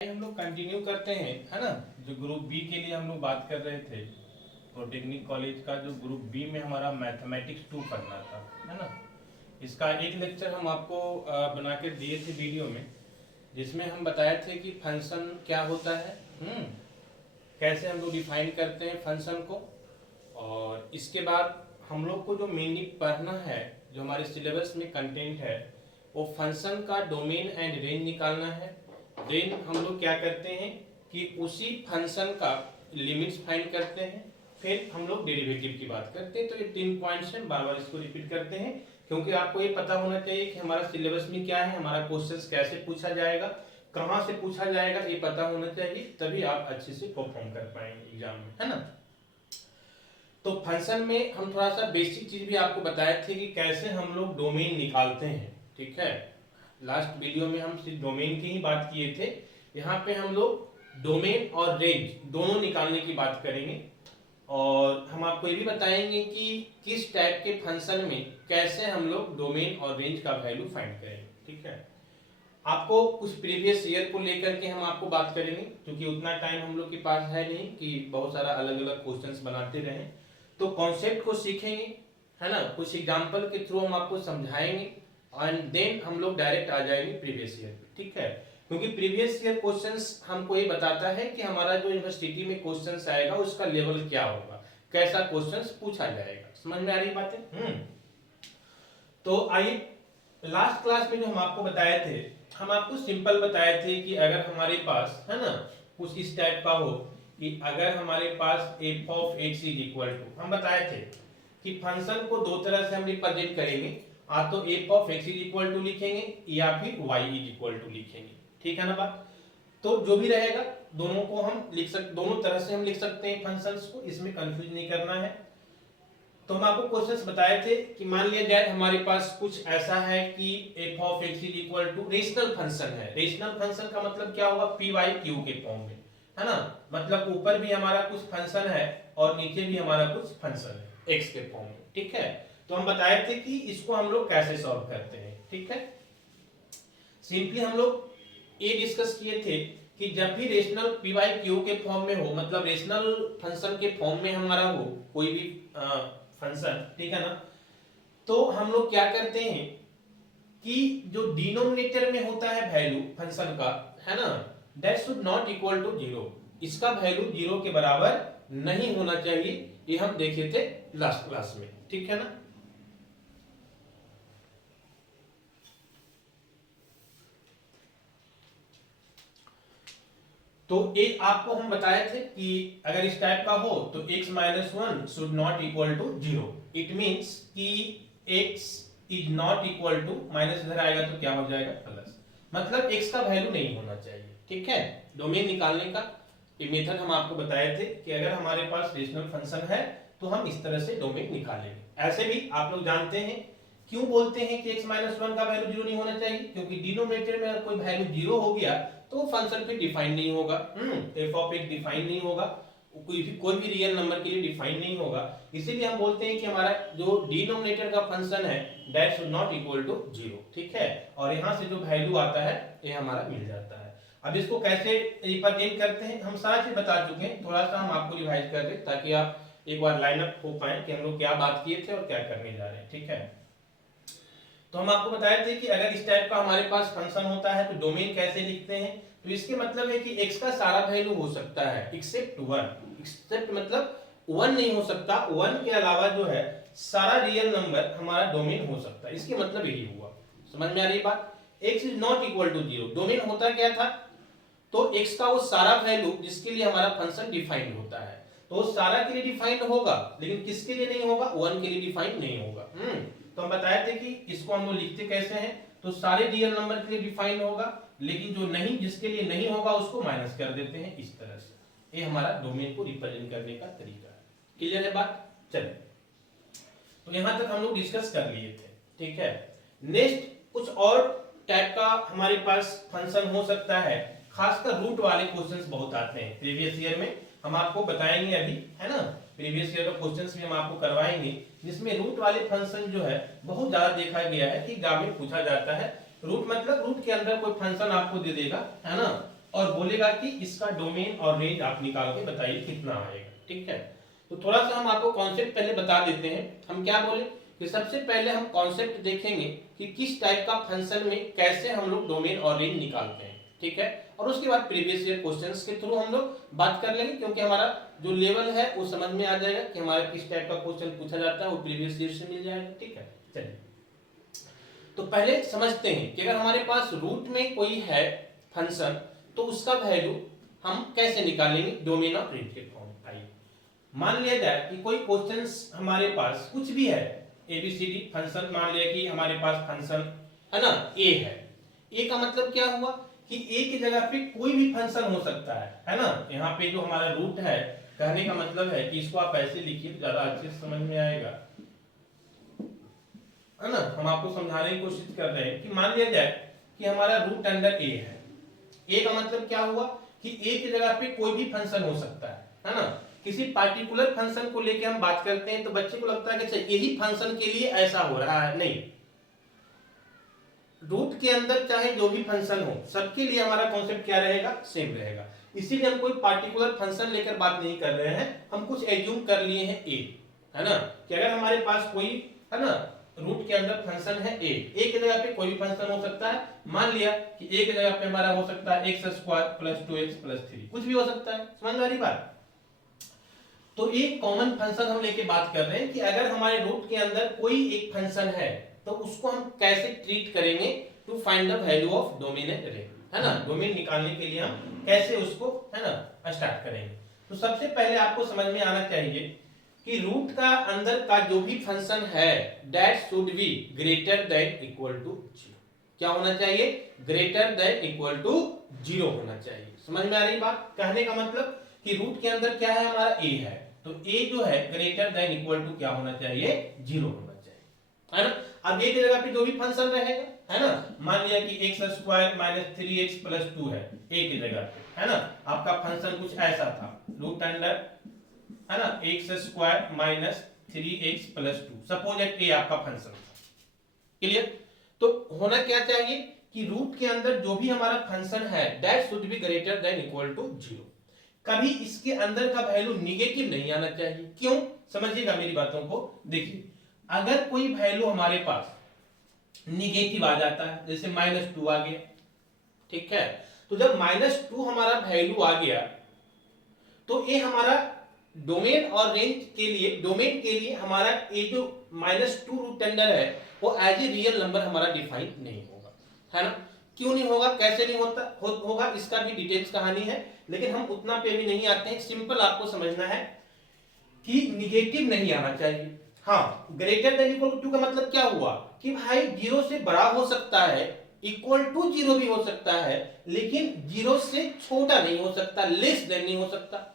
हम लोग कंटिन्यू करते हैं, है ना। जो ग्रुप बी के लिए हम लोग बात कर रहे थे, पॉलिटेक्निक कॉलेज का जो ग्रुप बी में हमारा मैथमेटिक्स 2 पढ़ना था, है ना। इसका एक लेक्चर हम आपको बना के दिए थे वीडियो में, जिसमें हम बताए थे कि फंक्शन क्या होता है, कैसे हम लोग डिफाइन करते हैं फंक्शन को। और इसके बाद हम लोग को जो मेनली पढ़ना है, जो हमारे सिलेबस में कंटेंट है, वो फंक्शन का डोमेन एंड रेंज निकालना है। देन हम लोग क्या करते हैं कि उसी फंक्शन का लिमिट्स फाइंड करते हैं, फिर हम लोग डेरिवेटिव की बात करते हैं। तो ये 3 पॉइंट्स हैं, बार बार इसको रिपीट करते हैं क्योंकि आपको ये पता होना चाहिए कि हमारा सिलेबस में क्या है, हमारा क्वेश्चंस कैसे पूछा जाएगा, कहाँ से पूछा जाएगा, ये पता होना चाहिए, तभी आप अच्छे से परफॉर्म कर पाएंगे एग्जाम में, है ना। तो फंक्शन में हम थोड़ा सा बेसिक चीज भी आपको बताए थे कि कैसे हम लोग डोमेन निकालते हैं, ठीक है। लास्ट वीडियो में हम सिर्फ डोमेन की ही बात किए थे, यहाँ पे हम लोग डोमेन और रेंज दोनों निकालने की बात करेंगे। और हम आपको ये भी बताएंगे कि किस टाइप के फंक्शन में कैसे हम लोग डोमेन और रेंज का वैल्यू फाइंड करेंगे, ठीक है। आपको कुछ प्रीवियस ईयर को लेकर के हम आपको बात करेंगे, क्योंकि उतना टाइम हम लोग के पास है नहीं कि बहुत सारा अलग अलग क्वेश्चंस बनाते रहें। तो कॉन्सेप्ट को सीखेंगे, है ना, कुछ एग्जाम्पल के थ्रू हम आपको समझाएंगे एंड देन हम लोग डायरेक्ट आ जाएंगे प्रीवियस ईयर पे, ठीक है। क्योंकि प्रीवियस ईयर क्वेश्चंस हमको ये बताता है कि हमारा जो यूनिवर्सिटी में क्वेश्चंस आएगा उसका लेवल क्या होगा, कैसा क्वेश्चंस पूछा जाएगा। समझ में आ रही बातें? तो आइए, लास्ट क्लास में जो हम आपको बताए थे, हम आपको सिंपल बताए थे कि अगर हमारे पास, है ना, कुछ इस टाइप का हो कि अगर हमारे पास f of x is equal to, हम बताए थे कि फंक्शन को दो तरह से हम रिप्रेजेंट करेंगे, तो f of x is equal to लिखेंगे या फिर y इज इक्वल टू लिखेंगे, ठीक है ना बात। तो जो भी रहेगा दोनों को हम लिख सकते, दोनों तरह से हम लिख सकते हैं फंक्शंस को, इसमें कंफ्यूज नहीं करना है। तो हम आपको क्वेश्चंस बताए थे कि मान लिया जाए हमारे पास कुछ ऐसा है कि f of x is equal to rational function है। रेशनल फंक्शन का मतलब क्या होगा, पी वाई क्यू के फॉर्म में, है ना। मतलब ऊपर भी हमारा कुछ फंक्शन है और नीचे भी हमारा कुछ फंक्शन है x के फॉर्म में, ठीक है। तो हम बताए थे कि इसको हम लोग कैसे सॉल्व करते हैं, ठीक है। सिंपली हम लोग ये डिस्कस किए थे कि जब भी रेशनल पी वाई क्यू के फॉर्म में हो, मतलब रेशनल फंक्शन के फॉर्म में हमारा हो कोई भी फंक्शन, ठीक है ना, तो हम लोग क्या करते हैं कि जो डिनोमिनेटर में होता है वैल्यू फंक्शन का, है ना, that should not equal to 0, इसका वैल्यू 0 के बराबर नहीं होना चाहिए। ये हम देखे थे लास्ट क्लास में, ठीक है ना। तो एक आपको हम बताए थे कि अगर इस टाइप का हो तो x minus 1 should not equal to 0, it means कि x is not equal to, minus इधर आएगा तो क्या हो जाएगा, प्लस, मतलब x का वैल्यू नहीं होना चाहिए, ठीक है। डोमेन निकालने का ये मेथड हम आपको बताए थे कि अगर हमारे पास रेशनल फंक्शन है तो हम इस तरह से डोमेन निकालेंगे। ऐसे भी आप लोग जानते हैं क्यों बोलते हैं कि x माइनस 1 का वैल्यू 0 नहीं होना चाहिए, क्योंकि डिनोमिनेटर में अगर कोई वैल्यू 0 हो गया तो फंक्शन फिर डिफाइन नहीं होगा, f ऑफ x डिफाइन नहीं होगा, कोई भी रियल नंबर के लिए डिफाइन नहीं होगा। इसीलिए हम बोलते हैं कि हमारा जो डिनोमिनेटर का फंक्शन है that should not equal to 0, ठीक है। और यहाँ से जो वैल्यू आता है ये हमारा मिल जाता है। अब इसको कैसे रिप्रेजेंट करते हैं हम सारा चीज बता चुके हैं, थोड़ा सा हम आपको रिवाइज कर दें ताकि आप एक बार लाइन अप हो पाए कि हम लोग क्या बात किए थे और क्या करने जा रहे हैं, ठीक है। तो हम आपको बताए थे कि अगर इस टाइप का हमारे पास फंक्शन होता है तो डोमेन कैसे लिखते हैं, तो इसके मतलब है कि x का सारा वैल्यू हो सकता है एक्सेप्ट 1, एक्सेप्ट मतलब 1 नहीं हो सकता, 1 के अलावा जो है सारा रियल नंबर हमारा डोमेन हो सकता है। इसके मतलब यही हुआ, समझ में आ रही बात। x is not equal to 0, domain होता क्या था, तो x का वो सारा वैल्यू जिसके लिए हमारा फंक्शन डिफाइंड होता है, तो वो सारा के लिए डिफाइंड होगा लेकिन किसके लिए नहीं होगा, 1 के लिए डिफाइंड नहीं होगा। तो हम बताए थे कि इसको हम लोग लिखते कैसे हैं, तो सारे रियल नंबर के लिए डिफाइन होगा लेकिन जो नहीं, जिसके लिए नहीं होगा उसको माइनस कर देते हैं इस तरह से। ये हमारा डोमेन को रिप्रेजेंट करने का तरीका है। क्लियर है बात? चलिए, तो यहां तक हम लोग डिस्कस कर लिए थे, ठीक है। नेक्स्ट कुछ और टाइप का हमारे पास फंक्शन हो सकता है, खासकर रूट वाले क्वेश्चंस बहुत आते हैं प्रीवियस ईयर में, हम आपको बताएंगे अभी, है ना। प्रीवियस ईयर का क्वेश्चंस भी हम आपको करवाएंगे जिसमें रूट वाले फंक्शन जो है बहुत ज्यादा देखा गया है कि एग्जाम में पूछा जाता है। रूट मतलब रूट के अंदर कोई फंक्शन आपको दे देगा, है ना, और बोलेगा कि इसका डोमेन और रेंज आप निकाल के बताइए कितना आएगा। ठीक है, तो थोड़ा सा हम आपको कॉन्सेप्ट पहले बता देते हैं। हम क्या बोले कि सबसे पहले हम कॉन्सेप्ट देखेंगे कि किस टाइप का फंक्शन में कैसे हम लोग डोमेन और रेंज निकालते हैं। ठीक है, और उसके बाद प्रीवियस ईयर क्वेश्चंस के थ्रू हम लोग बात कर लेंगे, क्योंकि हमारा जो लेवल है वो समझ में आ जाएगा कि हमारा किस टाइप का क्वेश्चन पूछा जाता है, वो प्रीवियस ईयर से मिल जाएगा। ठीक है, चलिए तो पहले समझते हैं कि अगर हमारे पास रूट में कोई है फंक्शन तो उसका वैल्यू हम कैसे निकालेंगे डोमेन और रेंज के फॉर्म। आइए मान लिया जाए कि कोई क्वेश्चन हमारे पास कुछ भी है, एबीसीडी फंक्शन, मान लिया कि हमारे पास फंक्शन है ना ए है। ए का मतलब क्या हुआ कि ए की जगह पे कोई भी फंक्शन हो सकता है ना। यहाँ पे जो हमारा रूट है, कहने का मतलब है कि इसको आप ऐसे लिखिए तो ज्यादा अच्छे से समझ में आएगा, है ना। हम आपको समझाने की कोशिश कर रहे हैं कि मान लिया जाए कि हमारा रूट अंडर ए है। ए का मतलब क्या हुआ कि ए की जगह पे कोई भी फंक्शन हो सकता है ना। किसी पार्टिकुलर फंक्शन को लेके हम बात करते हैं तो बच्चे को लगता है कि अच्छा यही फंक्शन के लिए ऐसा हो रहा है, नहीं। रूट के अंदर चाहे जो भी फंक्शन हो, सबके लिए हमारा कॉन्सेप्ट क्या रहेगा, सेम रहेगा। इसीलिए हम कोई पार्टिकुलर फंक्शन लेकर बात नहीं कर रहे हैं, हम कुछ एज्यूम कर लिए हैं ए, है ना, कि अगर हमारे पास कोई है ना रूट के अंदर फंक्शन है ए की जगह पे कोई भी फंक्शन हो सकता है। मान लिया कि ए की जगह पे हमारा हो सकता है x square plus 2x plus 3, कुछ भी हो सकता है। समझ में आ रही बात। तो एक कॉमन फंक्शन हम लेके बात कर रहे हैं कि अगर हमारे रूट के अंदर कोई एक फंक्शन है तो उसको हम कैसे ट्रीट करेंगे to find the value of domain and range, है ना। डोमेन निकालने के लिए हम कैसे उसको है ना स्टार्ट करेंगे। तो सबसे पहले आपको समझ में आना चाहिए कि रूट का अंदर का जो भी फंक्शन है that should be greater than equal to 0। क्या होना चाहिए, ग्रेटर देन इक्वल टू 0 होना चाहिए। समझ में आ रही बात। कहने का मतलब कि रूट के अंदर क्या है, हमारा a है, तो a जो है ग्रेटर देन इक्वल टू क्या होना चाहिए, 0 होना चाहिए, है ना। अब a की जगह पे जो भी फंक्शन रहेगा, है ना, मान लिया कि x square minus 3x plus 2 है a की जगह पे, है ना। आपका फंक्शन कुछ ऐसा था, रूट अंडर है ना x square minus 3x plus 2, suppose at a आपका फंक्शन था। क्लियर। तो होना क्या चाहिए कि रूट के अंदर जो भी हमारा फंक्शन है that should be greater than equal to 0। कभी इसके अंदर का वैल्यू निगेटिव नहीं आना चाहिए। क्यों, समझिएगा मेरी बातों को। देखिए अगर कोई वैल्यू हमारे पास निगेटिव आ जाता है, जैसे -2 आ गया, ठीक है, तो जब -2 हमारा वैल्यू आ गया तो ये हमारा डोमेन और रेंज के लिए, डोमेन के लिए हमारा ये जो -2 रूट अंडर है वो एज ए रियल नंबर हमारा डिफाइन नहीं होगा, है ना। क्यों नहीं होगा, कैसे नहीं होगा, इसका भी डिटेल्स कहानी है, लेकिन हम उतना पे भी नहीं आते हैं। सिंपल आपको समझना है कि निगेटिव नहीं आना चाहिए। हाँ, ग्रेटर देन इक्वल टू का मतलब क्या हुआ कि भाई 0 से बड़ा हो सकता है, इक्वल टू 0 भी हो सकता है, लेकिन 0 से छोटा नहीं हो सकता, लेस देन नहीं हो सकता।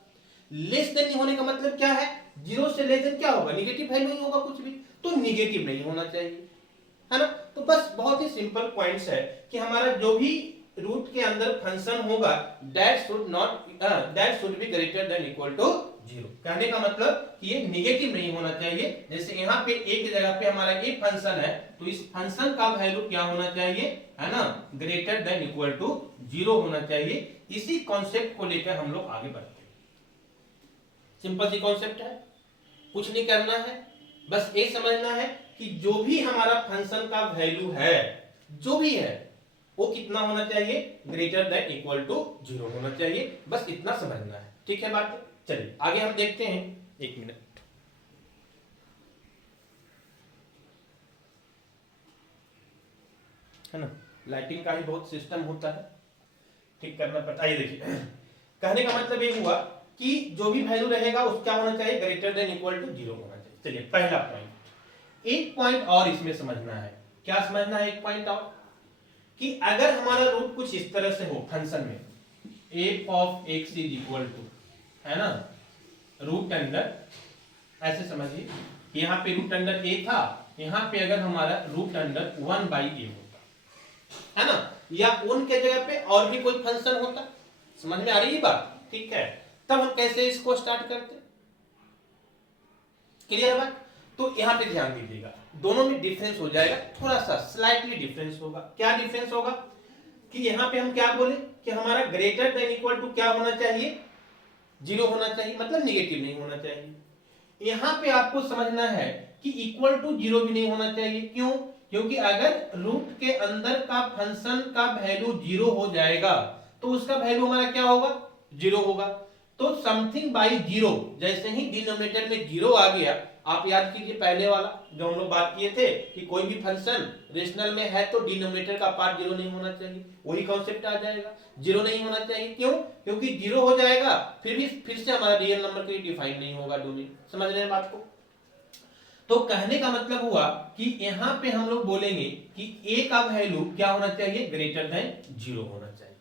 लेस देन नहीं होने का मतलब क्या है, 0 से लेस देन क्या होगा, निगेटिव वैल्यू नहीं होगा कुछ भी, तो निगेटिव नहीं होना चाहिए, है ना। तो बस बहुत ही सिंपल पॉइंट्स है कि हमारा जो भी रूट के अंदर फंक्शन होगा that should be greater than equal to 0। कहने का मतलब कि ये निगेटिव नहीं होना चाहिए। जैसे यहाँ पे a की जगह पे हमारा एक फंक्शन है, तो इस फंक्शन का वैल्यू क्या होना चाहिए, है ना, ग्रेटर देन इक्वल टू 0 होना चाहिए। इसी कॉन्सेप्ट को लेकर हम लोग आगे बढ़ते हैं। सिंपल सी कॉन्सेप्ट है, कुछ नहीं करना है, बस ये समझना है कि जो भी हमारा फंक्शन का वैल्यू है, जो भी है, वो कितना होना चाहिए, ग्रेटर देन इक्वल टू 0 होना चाहिए। बस इतना समझना है, ठीक है बात। चलिए आगे हम देखते हैं। एक मिनट, है ना, लाइटिंग का ही बहुत सिस्टम होता है, ठीक करना पड़ता है। ये देखिए कहने का मतलब ये हुआ कि जो भी वैल्यू रहेगा उसका क्या होना चाहिए, ग्रेटर देन इक्वल टू 0 होना चाहिए। चलिए पहला पॉइंट। एक पॉइंट और इसमें समझना है। क्या समझना है, एक पॉइंट और, कि अगर हमारा रूट कुछ इस तरह से हो फंक्शन में, f of x is equal to, है ना, रूट अंडर, ऐसे समझिए यहाँ पे रूट अंडर a था, यहाँ पे अगर हमारा रूट अंडर 1/a होता, है ना, या उनके जगह पे और भी कोई फंक्शन होता। समझ में आ रही है बात, ठीक है। तब हम कैसे इसको स्टार्ट करते, क्लियर बात। तो यहां पे ध्यान दीजिएगा, दोनों में डिफरेंस हो जाएगा, थोड़ा सा स्लाइटली डिफरेंस होगा। क्या डिफरेंस होगा, कि यहाँ पे हम क्या बोले कि हमारा ग्रेटर देन इक्वल टू क्या होना चाहिए, 0 होना चाहिए, मतलब निगेटिव नहीं होना चाहिए। यहां पे आपको समझना है कि इक्वल टू 0 भी नहीं होना चाहिए। क्यों? क्योंकि अगर रूट के अंदर का फंक्शन का वैल्यू 0 हो जाएगा तो उसका वैल्यू हमारा क्या होगा, 0 होगा। तो समथिंग बाई 0, जैसे ही डिनोमिनेटर में 0 आ गया, आप याद कीजिए पहले वाला जो हम लोग बात किए थे कि कोई भी फंक्शन रेशनल में है तो डिनोमिनेटर का पार्ट 0 नहीं होना चाहिए, वही कॉन्सेप्ट आ जाएगा। 0 नहीं होना चाहिए, क्यों? क्योंकि 0 हो जाएगा फिर से हमारा रियल नंबर के लिए डिफाइन नहीं होगा डोमेन। समझ रहे हैं बात को? तो कहने का मतलब हुआ कि यहां पे हम लोग बोलेंगे कि a का वैल्यू क्या होना चाहिए, ग्रेटर देन 0 होना चाहिए,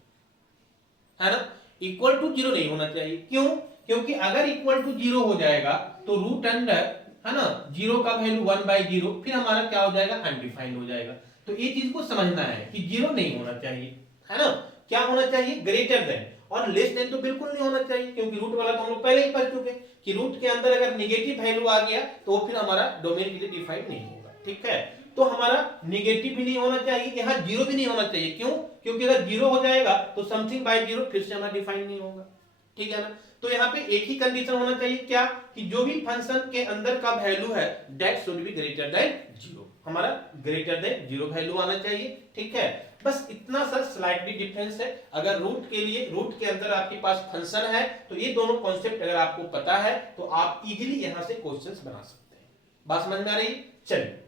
है ना। इक्वल टू 0 नहीं होना चाहिए। क्यों? क्योंकि अगर इक्वल टू 0 हो जाएगा तो रूट अंडर, है ना, 0 का वैल्यू 1/0, फिर हमारा क्या हो जाएगा, अनडिफाइंड हो जाएगा। तो ये चीज को समझना है कि 0 नहीं होना चाहिए, है ना। क्या होना चाहिए, ग्रेटर देन। और लेस देन तो बिल्कुल नहीं होना चाहिए, क्योंकि रूट वाला तो हम लोग पहले ही पढ़ चुके कि रूट के अंदर अगर निगेटिव वैल्यू आ गया तो फिर हमारा डोमेन के लिए डिफाइन नहीं होगा। ठीक है, तो हमारा निगेटिव भी नहीं होना चाहिए, यहाँ 0 भी नहीं होना चाहिए। क्यों? क्योंकि अगर 0 हो जाएगा तो समथिंग बाय 0 फिर से हमारा डिफाइन नहीं होगा। ठीक है ना। तो यहाँ पे एक ही कंडीशन होना चाहिए, क्या, कि जो भी फंक्शन के अंदर का वैल्यू है that should be greater then 0, हमारा ग्रेटर देन 0 वैल्यू आना चाहिए। ठीक है, बस इतना सा स्लाइटली डिफरेंस है। अगर रूट के लिए, रूट के अंदर आपके पास फंक्शन है तो ये दोनों कॉन्सेप्ट अगर आपको पता है तो आप इजीली यहां से क्वेश्चंस बना सकते हैं। बात समझ में आ रही है? चलिए,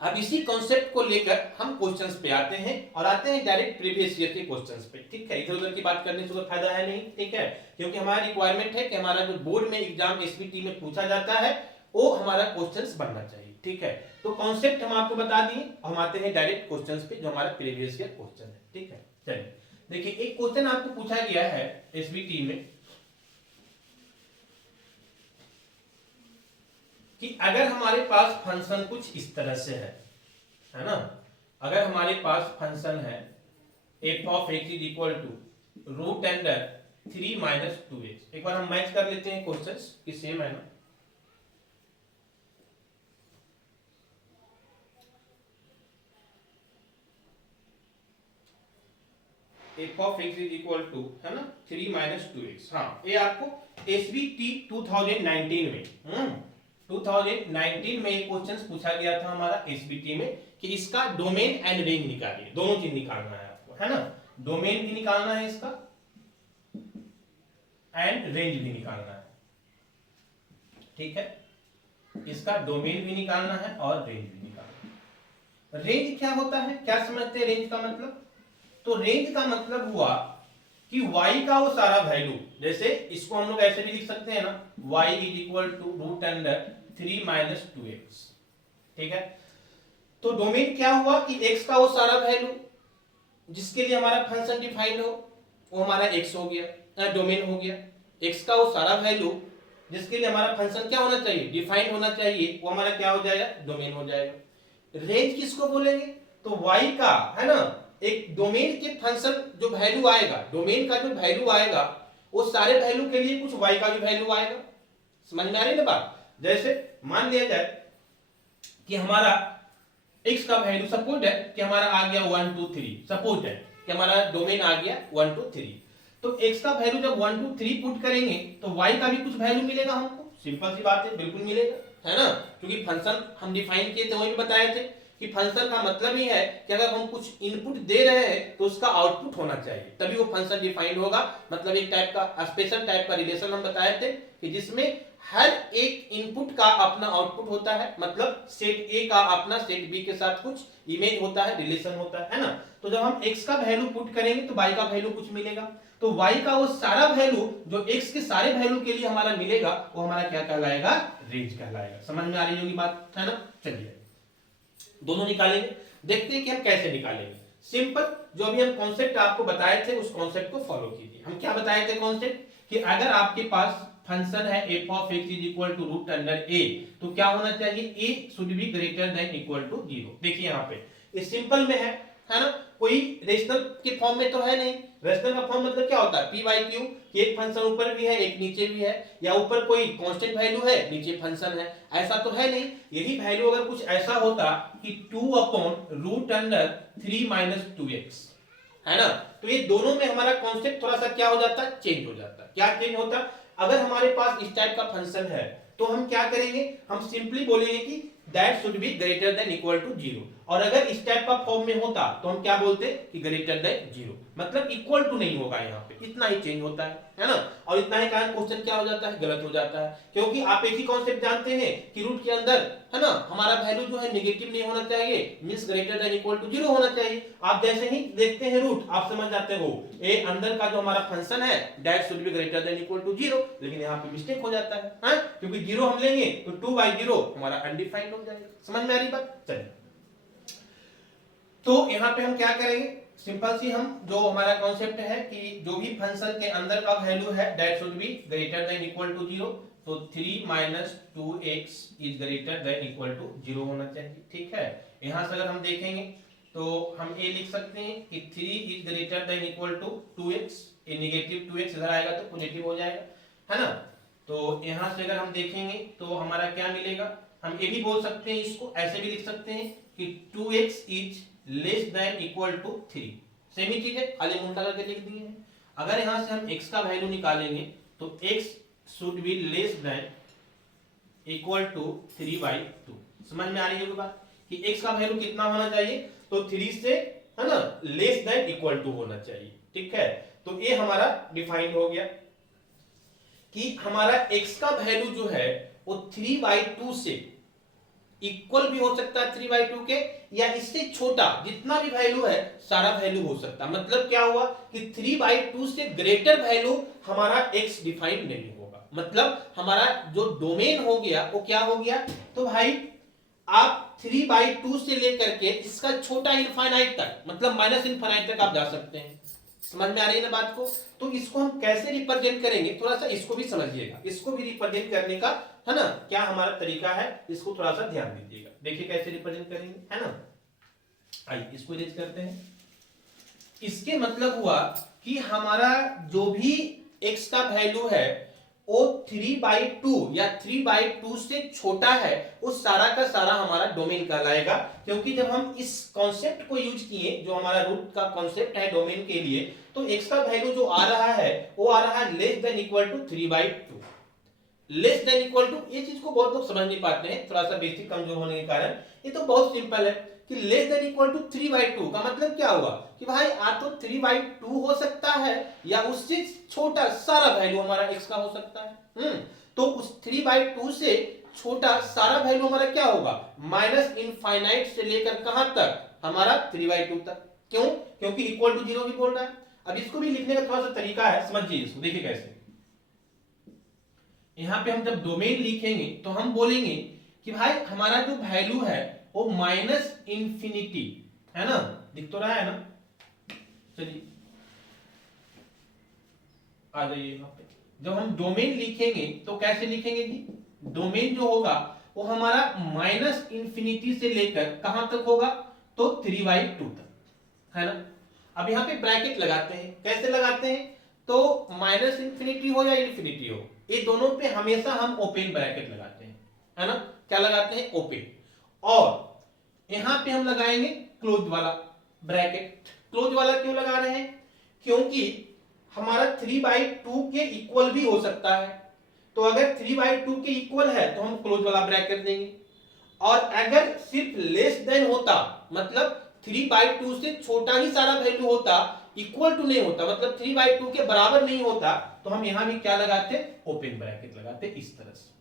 अब इसी कॉन्सेप्ट को लेकर हम क्वेश्चंस पे आते हैं और आते हैं डायरेक्ट प्रीवियस ईयर के क्वेश्चंस पे। ठीक है, इधर उधर की बात करने से कोई फायदा है नहीं। ठीक है, क्योंकि हमारा रिक्वायरमेंट है कि हमारा जो बोर्ड में एग्जाम एसबीटी में पूछा जाता है वो हमारा क्वेश्चंस बनना चाहिए। ठीक है, तो कॉन्सेप्ट हम आपको बता दिए, हम आते हैं डायरेक्ट क्वेश्चंस पे जो हमारा प्रीवियस ईयर क्वेश्चन है। ठीक है, चलिए देखिए, एक क्वेश्चन आपको पूछा गया है एसबीटी में कि अगर हमारे पास फंक्शन कुछ इस तरह से है ना, अगर हमारे पास फंक्शन है f of x is equal to root under 3 minus 2x। एक बार हम मैच कर लेते हैं क्वेश्चंस कि सेम है ना। f of x is equal to, है ना, 3 माइनस 2x। हाँ, ये आपको एसबीटी 2019 में 2019 में एक क्वेश्चन पूछा गया था हमारा एसबीटी में कि इसका डोमेन एंड रेंज निकालिए। दोनों चीज निकालना है आपको, है ना, डोमेन भी निकालना है इसका एंड रेंज भी निकालना है। ठीक है, इसका डोमेन भी निकालना है और रेंज भी निकालना है। रेंज क्या होता है, क्या समझते हैं रेंज का मतलब? तो रेंज का मतलब हुआ कि y का वो सारा वैल्यू, जैसे इसको हम लोग ऐसे भी लिख सकते हैं ना, y is equal to root under 3 minus 2x। ठीक है, तो डोमेन क्या हुआ कि x का वो सारा वैल्यू जिसके लिए हमारा फंक्शन डिफाइंड हो वो हमारा x हो गया, डोमेन हो गया। x का वो सारा वैल्यू जिसके लिए हमारा फंक्शन क्या होना चाहिए, डिफाइंड होना चाहिए, वो हमारा क्या हो जाएगा, डोमेन हो जाएगा। रेंज किसको बोलेंगे? तो y का, है ना, एक डोमेन के फंक्शन जो वैल्यू आएगा, डोमेन का जो वैल्यू आएगा वो सारे वैल्यू के लिए कुछ y का भी वैल्यू आएगा। समझ में आ रही है ना बात? जैसे मान लिया जाए कि हमारा x का वैल्यू सपोज है कि हमारा आ गया 1 2 3, सपोज है कि हमारा डोमेन आ गया 1 2 3, तो x का वैल्यू जब 1 2 3 पुट करेंगे तो y का भी कुछ वैल्यू मिलेगा हमको। सिंपल सी बात है, बिल्कुल मिलेगा, है ना, क्योंकि फंक्शन हम डिफाइन किए थे, वही बताए थे कि फंक्शन का मतलब ही है कि अगर हम कुछ इनपुट दे रहे हैं तो उसका आउटपुट होना चाहिए, तभी वो फंक्शन डिफाइंड होगा। मतलब एक टाइप का स्पेशल टाइप का रिलेशन हम बताए थे कि जिसमें हर एक इनपुट का अपना आउटपुट होता है, मतलब सेट ए का अपना सेट बी के साथ कुछ इमेज होता है, रिलेशन होता है ना। तो जब हम x का वैल्यू पुट करेंगे तो y का वैल्यू कुछ मिलेगा, तो y का वो सारा वैल्यू जो x के सारे वैल्यू के लिए हमारा मिलेगा वो हमारा क्या कहलाएगा, रेंज कहलाएगा। समझ में आ रही होगी बात, है ना। चलिए दोनों निकालेंगे, देखते हैं कि हम कैसे निकालेंगे। सिंपल, जो अभी हम कॉन्सेप्ट आपको बताए थे उस कॉन्सेप्ट को फॉलो कीजिए। हम क्या बताए थे कॉन्सेप्ट कि अगर आपके पास फंक्शन है f of x is equal to root under a, तो क्या होना चाहिए, a should be greater than equal to 0। देखिए यहाँ पे ये सिंपल में है ना, कोई रेशनल के फॉर्म में तो है नहीं। रेशनल का फॉर्म मतलब क्या होता है, p बाई क्यू, कि एक फंक्शन ऊपर भी है एक नीचे भी है, या ऊपर कोई कांस्टेंट वैल्यू है नीचे फंक्शन है, ऐसा तो है नहीं। यही वैल्यू अगर कुछ ऐसा होता कि 2 upon root under 3 minus 2x, है ना। तो ये दोनों में हमारा कॉन्सेप्ट थोड़ा सा क्या हो जाता है, चेंज हो जाता है। क्या चेंज होता है, अगर हमारे पास इस टाइप का फंक्शन है तो हम क्या करेंगे, हम सिंपली बोलेंगे कि that should be greater than equal to zero, और अगर इस टाइप का फॉर्म में होता तो हम क्या बोलते कि ग्रेटर देन जीरो, मतलब इक्वल टू नहीं होगा यहाँ पे, इतना ही चेंज होता है ना। और इतना ही कारण क्वेश्चन क्या हो जाता है, गलत हो जाता है, क्योंकि आप एक ही कॉन्सेप्ट जानते हैं कि रूट के अंदर है ना हमारा वैल्यू जो है नेगेटिव नहीं होना चाहिए, means greater than equal to zero होना चाहिए। आप जैसे ही देखते हैं रूट आप समझ जाते हो ए अंदर का जो हमारा फंक्शन है that should be greater than equal to zero, लेकिन यहाँ पे मिस्टेक हो जाता है, हाँ? क्योंकि जीरो हम लेंगे तो 2/0 हमारा अनडिफाइंड हो जाएगा। समझ में आ रही बात, चलिए तो यहाँ पे हम क्या करेंगे, सिंपल सी हम जो हमारा कॉन्सेप्ट है कि जो भी फंक्शन के अंदर का वैल्यू है that should be greater than equal to zero, तो 3 minus 2x is greater than equal to zero होना चाहिए, ठीक है। यहां से अगर हम देखेंगे तो हम ये लिख सकते हैं कि 3 is greater than equal to 2x, ये नेगेटिव 2x इधर आएगा तो पॉजिटिव हो जाएगा, है ना। तो यहां से अगर हम देखेंगे तो हमारा क्या मिलेगा, हम ये भी बोल सकते हैं, इसको ऐसे भी लिख सकते हैं कि 2x is less than equal to 3, same ही चीज है, खाली मुंडा करके लिख दिए हैं। अगर यहां से हम x का वैल्यू निकालेंगे तो x should be less than equal to 3/2। समझ में आ रही है बात कि x का वैल्यू कितना होना चाहिए, तो 3 से है ना लेस देन इक्वल टू होना चाहिए, ठीक है। तो ये हमारा डिफाइन हो गया कि हमारा x का वैल्यू जो है वो 3/2 से इक्वल भी हो सकता है 3/2 के, या इससे छोटा जितना भी वैल्यू है सारा वैल्यू हो सकता है। मतलब क्या हुआ कि 3/2 से ग्रेटर वैल्यू हमारा x डिफाइन नहीं होगा, मतलब हमारा जो डोमेन हो गया वो क्या हो गया, तो भाई आप 3/2 से लेकर के इसका छोटा इनफाइनाइट तक, मतलब माइनस इनफाइनाइट तक आप जा सकते हैं। समझ में आ रही है ना बात को, तो इसको हम कैसे रिप्रेजेंट करेंगे, थोड़ा सा इसको भी समझिएगा, इसको भी रिप्रेजेंट करने का है ना क्या हमारा तरीका है, इसको थोड़ा सा ध्यान दीजिएगा। देखिए कैसे रिप्रेजेंट करेंगे, है ना। आइए इसको इरेज करते हैं। इसके मतलब हुआ कि हमारा जो भी x का वैल्यू है वो 3/2 या 3/2 से छोटा है, वो सारा का सारा हमारा डोमेन कहलाएगा। क्योंकि जब हम इस कॉन्सेप्ट को यूज किए, जो हमारा रूट का कॉन्सेप्ट है डोमेन के लिए, तो x का वैल्यू जो आ रहा है वो आ रहा है less than equal to 3/2। Less than equal to, ये चीज को बहुत लोग समझ नहीं पाते हैं, थोड़ा सा बेसिक कमजोर होने के कारण। ये तो बहुत सिंपल है कि लेस देन इक्वल टू 3/2 का मतलब क्या हुआ कि भाई आ तो 3/2 हो सकता है या उससे छोटा सारा वैल्यू हमारा x का हो सकता है। तो उस 3/2 से छोटा सारा वैल्यू हमारा क्या होगा, माइनस इनफाइनाइट से लेकर कहां तक, हमारा 3/2 तक। क्यों, क्योंकि इक्वल टू जीरो भी बोल रहा है। अब इसको भी लिखने का थोड़ा सा तरीका है, समझिए इसको, देखिए कैसे। यहां पे हम जब डोमेन लिखेंगे तो हम बोलेंगे कि भाई हमारा जो वैल्यू है वो माइनस इंफिनिटी, है ना, दिख तो रहा है ना। चलिए आ जाइए यहां पे, जब हम डोमेन लिखेंगे तो कैसे लिखेंगे जी, डोमेन जो होगा वो हमारा माइनस इंफिनिटी से लेकर कहां तक होगा, तो 3/2 तक, है ना। अब यहां पे ब्रैकेट लगाते हैं, कैसे लगाते हैं, तो माइनस इंफिनिटी हो या इंफिनिटी हो, ये दोनों पे हमेशा हम ओपन ब्रैकेट लगाते हैं, है ना। क्या लगाते हैं, ओपन। और यहां पे हम लगाएंगे क्लोज वाला ब्रैकेट। क्लोज वाला क्यों लगा रहे हैं, क्योंकि हमारा 3/2 के इक्वल भी हो सकता है। तो अगर 3/2 के इक्वल है तो हम क्लोज वाला ब्रैकेट देंगे, और अगर सिर्फ लेस देन होता, मतलब 3/2 से छोटा ही सारा वैल्यू होता, इक्वल टू नहीं होता, मतलब 3/2 के बराबर नहीं होता, तो हम यहां भी क्या लगाते, ओपन ब्रैकेट लगाते इस तरह से।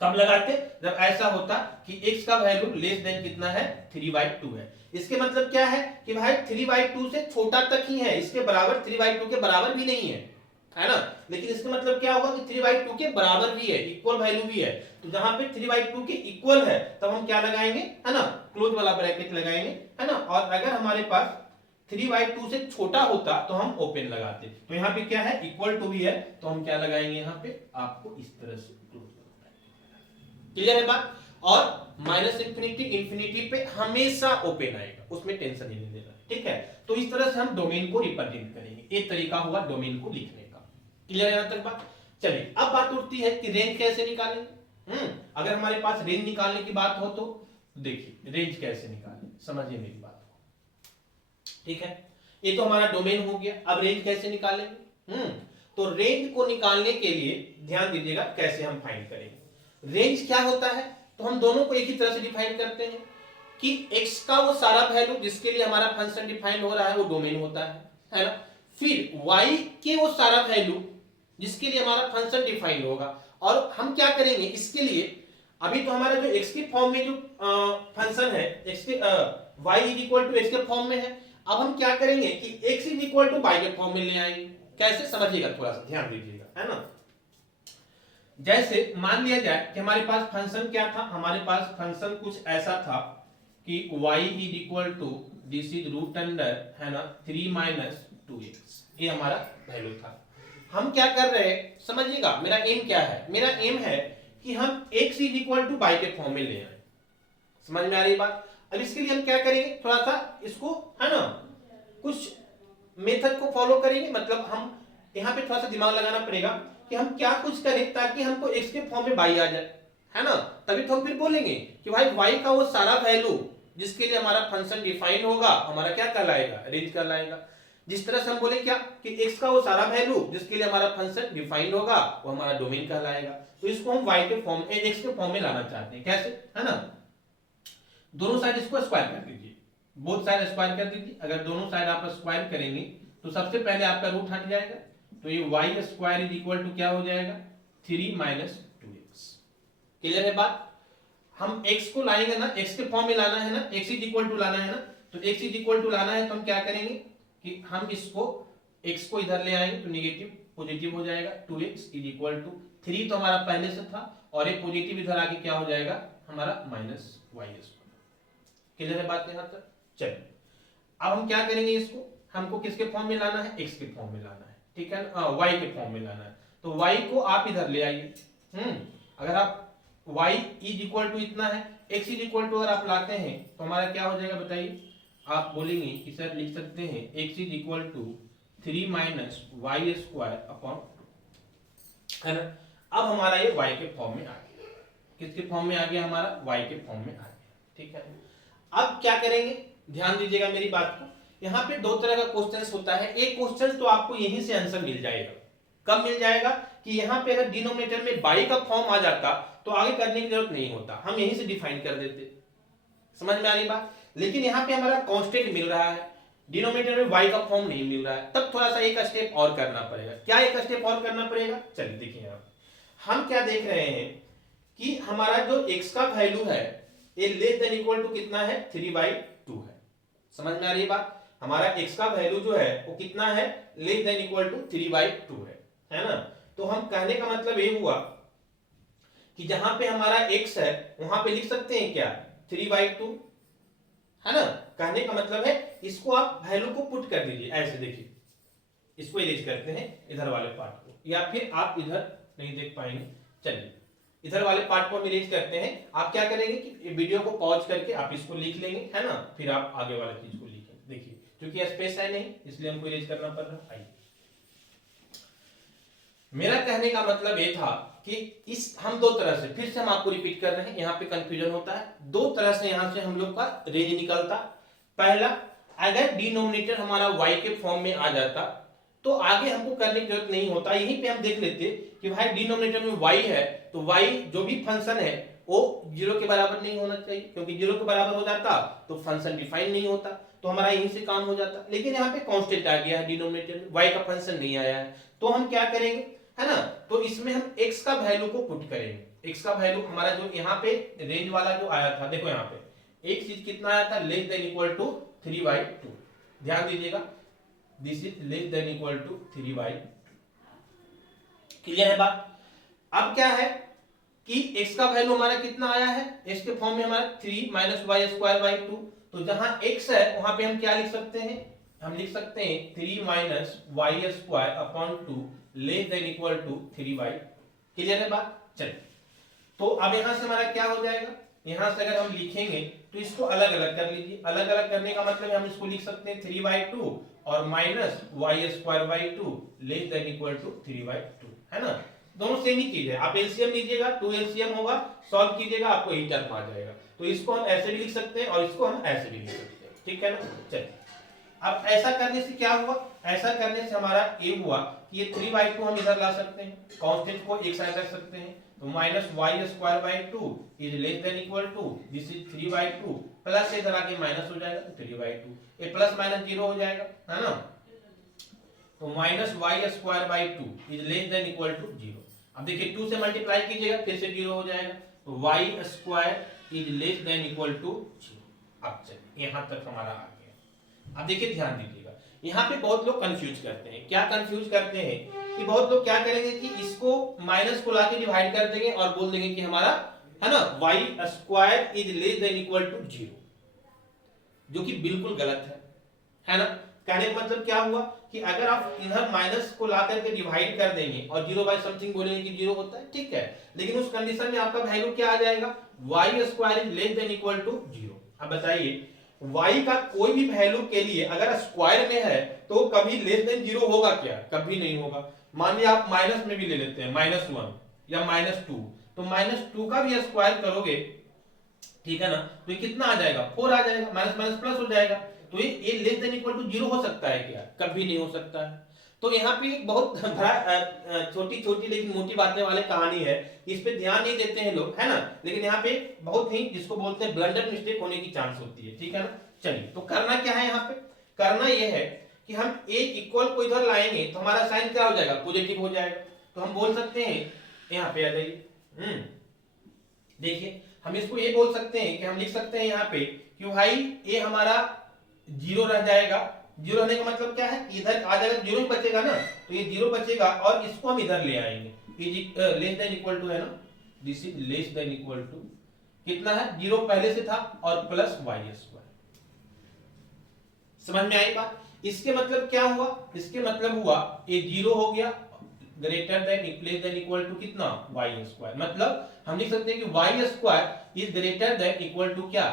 कब लगाते, जब ऐसा होता कि x का वैल्यू लेस देन कितना है, 3/2 है। इसके मतलब क्या है कि भाई 3/2 से छोटा तक ही है, इसके बराबर 3/2 के बराबर भी नहीं है ना। लेकिन इसका मतलब क्या होगा कि 3/2 के बराबर भी है, इक्वल वैल्यू भी है। तो जहां पे 3/2 के इक्वल है तब हम क्या लगाएंगे, है ना, क्लोज वाला ब्रैकेट लगाएंगे, है ना। और अगर हमारे पास 3/2 से छोटा होता तो हम ओपन लगाते। तो यहाँ पे क्या है, इक्वल टू भी है, तो हम क्या लगाएंगे यहाँ पे, आपको इस तरह से क्लोज वाला ब्रैकेट। क्लियर है बात। और माइनस इंफिनिटी इंफिनिटी पे हमेशा ओपन आएगा, उसमें टेंशन ही नहीं लेना, ठीक है। तो इस तरह से हम डोमेन को रिप्रेजेंट करेंगे, एक तरीका होगा डोमेन को लिखने का। क्लियर है यहां तक बात। चलिए अब बात उठती है कि रेंज कैसे निकालेंगे। अगर हमारे पास रेंज निकालने की बात हो तो देखिए रेंज कैसे निकालें, समझिए मेरी बात को, ठीक है। ये तो हमारा डोमेन हो गया। अब रेंज कैसे निकालेंगे? तो रेंज को निकालने के लिए ध्यान दीजिएगा कैसे हम फाइंड करेंगे। रेंज क्या होता है, तो हम दोनों को एक ही तरह से डिफाइन करते हैं कि x का वो सारा वैल्यू जिसके लिए हमारा फंक्शन डिफाइन हो रहा है वो डोमेन होता है ना। फिर y के वो सारा वैल्यू जिसके लिए हमारा फंक्शन डिफाइन होगा। और हम क्या करेंगे इसके लिए, अभी तो हमारा जो x के फॉर्म में जो फंक्शन है x के y is equal to x के फॉर्म में है। अब हम क्या करेंगे कि x is equal to y के फॉर्म में ले आएंगे। कैसे, समझिएगा, थोड़ा सा ध्यान दीजिएगा, है ना। जैसे मान लिया जाए कि हमारे पास फंक्शन क्या था, हमारे पास फंक्शन कुछ ऐसा था कि y is equal to this is root under, है ना, 3 माइनस 2x, ये हमारा वैल्यू था। हम क्या कर रहे हैं समझिएगा, मेरा एम क्या है, मेरा एम है कि हम x is equal to y के फॉर्म में ले आए। समझ में आ रही बात? अब इसके लिए हम क्या करेंगे, थोड़ा सा इसको, है ना, कुछ मेथड को फॉलो करेंगे। मतलब हम यहाँ पे थोड़ा सा दिमाग लगाना पड़ेगा कि हम क्या कुछ करें ताकि हमको x के फॉर्म में y आ जाए, है ना। तभी तो हम फिर बोलेंगे कि भाई y का वो सारा वैल्यू जिसके लिए हमारा फंक्शन डिफाइन होगा हमारा क्या कहलाएगा, रेंज कहलाएगा। जिस तरह से हम बोले क्या कि x का वो सारा वैल्यू जिसके लिए हमारा फंक्शन डिफाइंड होगा वो हमारा डोमेन कहलाएगा। तो इसको हम y के फॉर्म में, x के फॉर्म में लाना चाहते हैं। कैसे, है ना, दोनों साइड इसको स्क्वायर कर दीजिए, बोथ साइड स्क्वायर कर दीजिए। अगर दोनों साइड आप स्क्वायर करेंगे तो सबसे पहले आपका रूट हट जाएगा, तो ये y square is equal to क्या हो जाएगा, 3 माइनस 2x। क्लियर है बात? हम x को लाएंगे ना, x के फॉर्म में लाना है ना, x इज इक्वल टू लाना है ना, तो x इज इक्वल टू लाना है तो हम क्या करेंगे कि हम इसको x को इधर ले आएंगे तो नेगेटिव पॉजिटिव हो जाएगा, 2x इज इक्वल टू 3 तो हमारा पहले से था और ये पॉजिटिव इधर आके क्या हो जाएगा हमारा माइनस y स्क्वायर। क्लियर है बात यहां तक? चलिए अब हम क्या करेंगे, इसको हमको किसके फॉर्म में लाना है, x के फॉर्म में लाना है, ठीक है ना, y के फॉर्म में लाना है। तो y को आप इधर ले आइए। अगर आप y इज इक्वल टू इतना है, x इज इक्वल टू अगर आप लाते हैं तो हमारा क्या हो जाएगा बताइए। आप बोलेंगे कि सर लिख सकते हैं x is equal to 3 minus y square upon, है ना। अब हमारा ये y के फॉर्म में आ गया। किसके फॉर्म में आ गया, हमारा y के फॉर्म में आ गया, ठीक है। अब क्या करेंगे, ध्यान दीजिएगा मेरी बात को। यहाँ पे दो तरह का क्वेश्चन होता है। एक क्वेश्चन तो आपको यहीं से आंसर मिल जाएगा। कब मिल जाएगा कि यहाँ पे अगर डिनोमिनेटर में y का फॉर्म आ जाता तो आगे करने की जरूरत नहीं होता, हम यहीं से डिफाइन कर देते। समझ में आ रही बात? लेकिन यहाँ पे हमारा कांस्टेंट मिल रहा है, डिनोमिनेटर में y का फॉर्म नहीं मिल रहा है, तब थोड़ा सा एक स्टेप और करना पड़ेगा। क्या एक स्टेप और करना पड़ेगा, चलिए देखिए। हम क्या देख रहे हैं कि हमारा जो x का वैल्यू है ये लेस देन इक्वल टू कितना है, 3/2 है। समझ में आ रही बात? हमारा x का वैल्यू जो है वो कितना है, लेस देन इक्वल टू 3/2 है ना। तो हम कहने का मतलब ये हुआ कि जहां पे हमारा x है वहां पे लिख सकते हैं क्या, 3/2, है ना। कहने का मतलब है इसको आप वैल्यू को पुट कर दीजिए ऐसे। देखिए इसको इरेज करते हैं इधर वाले पार्ट को, या फिर आप इधर नहीं देख पाएंगे, चलिए इधर वाले पार्ट को हम इरेज करते हैं। आप क्या करेंगे कि वीडियो को पॉज करके आप इसको लिख लेंगे, है ना, फिर आप आगे वाले चीज को लिखेंगे। देखिए क्योंकि स्पेस है नहीं इसलिए हमको इरेज करना पड़ रहा है। मेरा कहने का मतलब ये था कि इस हम दो तरह से, फिर से हम आपको रिपीट कर रहे हैं, यहाँ पे कंफ्यूजन होता है। दो तरह से यहाँ से हम लोग का रेंज निकलता। पहला, अगर डिनोमिनेटर हमारा y के फॉर्म में आ जाता तो आगे हमको करने की जरूरत नहीं होता, यहीं पे हम देख लेते कि भाई डिनोमिनेटर में y है तो y जो भी फंक्शन है वो 0 के बराबर नहीं होना चाहिए, क्योंकि 0 के बराबर हो जाता तो फंक्शन डिफाइन नहीं होता, तो हमारा यहीं से काम हो जाता। लेकिन यहाँ पे कांस्टेंट आ गया है डिनोमिनेटर में, y का फंक्शन नहीं आया है, तो हम क्या करेंगे, है ना, तो इसमें हम x का वैल्यू को पुट करेंगे। x का वैल्यू हमारा जो यहाँ पे रेंज वाला जो आया था, देखो यहाँ पे एक चीज कितना आया था, लेस देन इक्वल टू 3/2। ध्यान दीजिएगा, this is less than equal to 3/2। Clear है बात? अब क्या है कि x का वैल्यू हमारा कितना आया है, x के फॉर्म में हमारा 3 माइनस y स्क्वायर बाई 2। तो जहां x है वहां पे हम क्या लिख सकते हैं, हम लिख सकते हैं 3 minus y square upon 2 less than equal to 3/2। Clear है बात? चलिए तो अब यहां से हमारा क्या हो जाएगा, यहां से अगर हम लिखेंगे तो इसको अलग अलग कर लीजिए। अलग अलग करने का मतलब हम इसको लिख सकते हैं 3/2 और minus y square by 2 less than equal to 3/2, है ना। दोनों सेम ही चीज है। आप एलसीएम लीजिएगा, 2 एलसीएम होगा, सॉल्व कीजिएगा, आपको यही टर्म आ जाएगा। तो इसको हम ऐसे भी लिख सकते हैं और इसको हम ऐसे भी लिख सकते हैं, ठीक है ना। चलिए अब ऐसा करने से क्या हुआ, ऐसा करने से हमारा ये हुआ कि ये 3/2 हम इधर ला सकते हैं, कांस्टेंट को एक साइड रख सकते हैं, तो -y² 2 is less than equal to this is 3/2 plus इधर आके माइनस हो जाएगा तो 3/2, ये प्लस माइनस 0 हो जाएगा, है ना। तो -y² 2 is less than equal to 0। अब देखिए 2 से मल्टीप्लाई कीजिएगा फिर से 0 हो जाएगा, तो y² is less than equal to 0। अब चलिए यहां तक हमारा आ गया। अब देखिए ध्यान दीजिएगा, यहाँ पे बहुत लोग कंफ्यूज करते हैं। क्या कंफ्यूज करते हैं कि बहुत लोग क्या करेंगे कि इसको माइनस को लाके डिवाइड कर देंगे और बोल देंगे कि हमारा, है ना, y² is less than equal to 0, जो कि बिल्कुल गलत है ना। कहने का मतलब क्या हुआ कि अगर आप इधर माइनस को ला करके डिवाइड कर देंगे और 0/समथिंग बोलेंगे कि 0 होता है, ठीक है, लेकिन उस कंडीशन में आपका वैल्यू क्या आ जाएगा, y² is less than equal to 0। अब बताइए y का कोई भी वैल्यू के लिए अगर स्क्वायर में है तो कभी लेस देन 0 होगा क्या, कभी नहीं होगा। मान लिया आप माइनस में भी ले लेते हैं, -1 या -2, तो -2 का भी स्क्वायर करोगे, ठीक है ना, तो ये कितना आ जाएगा, 4 आ जाएगा, माइनस माइनस प्लस हो जाएगा, तो ये लेस देन इक्वल टू 0 हो सकता है क्या, कभी नहीं हो सकता है। तो यहाँ पे एक बहुत बड़ा छोटी छोटी लेकिन मोटी बातें वाले कहानी है, इस पे ध्यान नहीं देते हैं लोग, है ना, लेकिन यहाँ पे बहुत ही जिसको बोलते हैं ब्लंडर मिस्टेक होने की चांस होती है, ठीक है ना। चलिए तो करना क्या है, यहाँ पे करना ये है कि हम a इक्वल को इधर लाएंगे तो हमारा साइन क्या हो जाएगा, पॉजिटिव हो जाएगा। तो हम बोल सकते हैं, यहाँ पे आ जाइए, देखिए हम इसको ये बोल सकते हैं कि हम लिख सकते हैं यहाँ पे कि भाई ये हमारा 0 रह जाएगा। 0 रहने का मतलब क्या है, इधर आ जाएगा 0 ही बचेगा ना, तो ये 0 बचेगा और इसको हम इधर ले आएंगे, लेस देन इक्वल टू है ना, this is less than equal to कितना है, 0 पहले से था और प्लस y²। समझ में आई बात। इसके मतलब क्या हुआ, इसके मतलब हुआ ये 0 हो गया greater than less than equal to कितना, y²। मतलब हम लिख सकते हैं कि y² is greater than equal to क्या,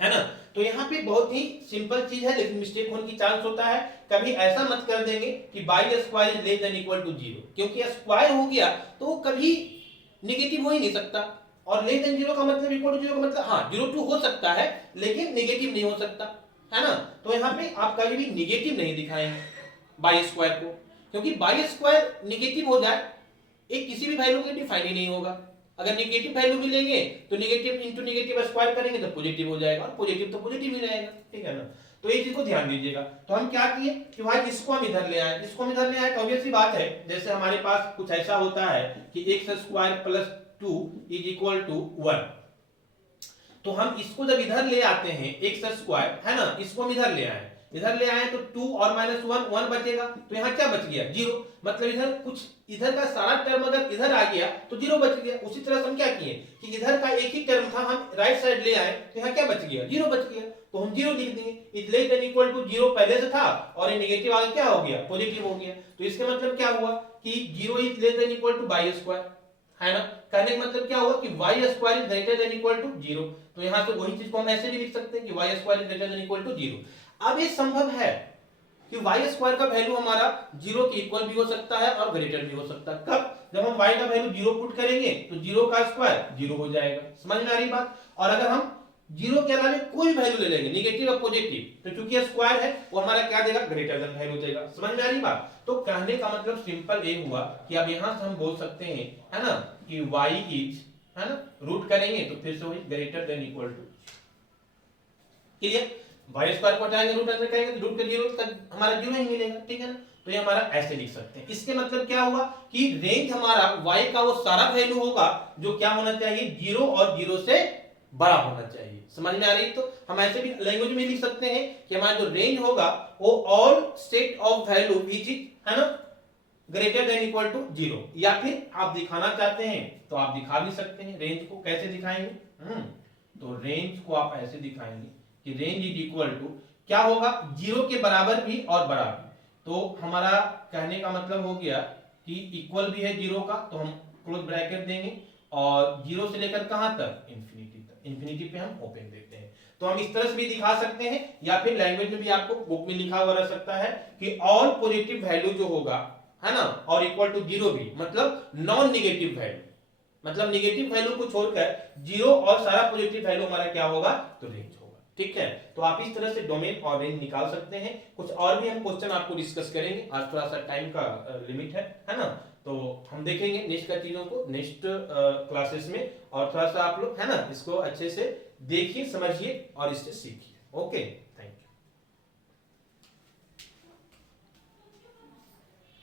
है ना। तो यहाँ पे बहुत ही सिंपल चीज है लेकिन मिस्टेक होने की चांस होता है। कभी ऐसा मत कर देंगे कि y² is less than equal to 0, क्योंकि स्क्वायर हो गया तो वो कभी नेगेटिव हो ही नहीं सकता, और लेस देन 0 का मतलब इक्वल टू 0 का मतलब, हाँ 0 हो सकता है लेकिन नेगेटिव नहीं हो सकता, है ना। तो यहाँ पे आप कभी भी नेगेटिव नहीं दिखाएंगे y² को, क्योंकि y² नेगेटिव हो जाए एक किसी भी वैल्यू के लिए डिफाइन ही नहीं होगा। अगर नेगेटिव वैल्यू भी लेंगे तो नेगेटिव इंटू नेगेटिव स्क्वायर करेंगे तो पॉजिटिव हो जाएगा, और पॉजिटिव तो पॉजिटिव ही रहेगा, ठीक है ना। तो ये चीज को ध्यान दीजिएगा। तो हम क्या किए कि भाई इसको हम इधर ले आए, इसको हम इधर ले आए तो ऑब्वियस सी बात है, जैसे हमारे पास कुछ ऐसा होता है कि x² + 2 = 1, तो हम इसको जब इधर ले आते हैं x², है ना, इसको हम इधर ले आए, इधर ले आए तो 2 और -1 1 बचेगा, तो यहाँ क्या बच गया, 0। मतलब इधर कुछ, इधर का सारा टर्म अगर इधर आ गया तो 0 बच गया। उसी तरह से हम क्या किए कि इधर का एक ही टर्म था, हम राइट साइड ले आए तो यहाँ क्या बच गया, 0 बच गया, तो हम 0 लिख देंगे। Is less than equal to 0 पहले से था और ये नेगेटिव आगे क्या हो गया, पॉजिटिव हो गया। तो इसका मतलब क्या हुआ कि 0 is less than equal to y², है ना। कहने का मतलब क्या हुआ कि y² is greater than equal to 0। तो यहाँ से वही चीज को हम ऐसे भी लिख सकते हैं कि y² is greater than equal to 0। अब ये संभव है कि y² का वैल्यू हमारा 0 के इक्वल भी हो सकता है और ग्रेटर भी हो सकता है। कब, जब हम y का वैल्यू 0 पुट करेंगे तो 0 का स्क्वायर 0 हो जाएगा। समझ में आ रही बात। और अगर हम 0 के अलावा कोई भी वैल्यू ले लेंगे, नेगेटिव या पॉजिटिव, तो क्योंकि स्क्वायर है वो हमारा क्या देगा, ग्रेटर देन वैल्यू देगा। समझ में आ रही बात। तो कहने का मतलब सिंपल ये हुआ कि अब यहां से हम बोल सकते हैं, है ना, कि y इज, है ना, रूट करेंगे तो फिर से वही greater than equal to, clear. y² को हटाएंगे, रूट अंदर करेंगे तो रूट का 0 का हमारा 0 ही मिलेगा, ठीक है ना। तो ये हमारा ऐसे लिख सकते हैं। इसके मतलब क्या हुआ कि रेंज हमारा y का वो सारा वैल्यू होगा जो क्या होना चाहिए, 0 और 0 से बड़ा होना चाहिए। समझ में आ रही। तो हम ऐसे भी लैंग्वेज में लिख सकते हैं कि हमारा जो रेंज होगा वो all set of value which is, है ना, ग्रेटर देन इक्वल टू 0। या फिर आप दिखाना चाहते हैं तो आप दिखा भी सकते हैं। रेंज को कैसे दिखाएंगे, तो रेंज को आप ऐसे दिखाएंगे कि रेंज इज इक्वल टू क्या होगा, 0 के बराबर भी और बड़ा भी। तो हमारा कहने का मतलब हो गया कि इक्वल भी है 0 का, तो हम क्लोज ब्रैकेट देंगे और 0 से लेकर कहां तक, इंफिनिटी तक। इंफिनिटी पे हम ओपन देते हैं। तो हम इस तरह से भी दिखा सकते हैं, या फिर लैंग्वेज में भी आपको बुक में लिखा हुआ रह सकता है कि ऑल पॉजिटिव वैल्यू जो होगा, है ना, और इक्वल टू 0 भी, मतलब नॉन नेगेटिव वैल्यू, मतलब नेगेटिव वैल्यू को छोड़कर 0 और सारा पॉजिटिव वैल्यू हमारा क्या होगा, तो रेंज होगा। ठीक है, तो आप इस तरह से डोमेन और रेंज निकाल सकते हैं। कुछ और भी हम क्वेश्चन आपको डिस्कस करेंगे, आज थोड़ा सा टाइम का लिमिट है ना, तो हम देखेंगे नेक्स्ट का चीजों को नेक्स्ट क्लासेस में, और थोड़ा सा आप लोग है ना इसको अच्छे से देखिए, समझिए और इससे सीखिए। ओके।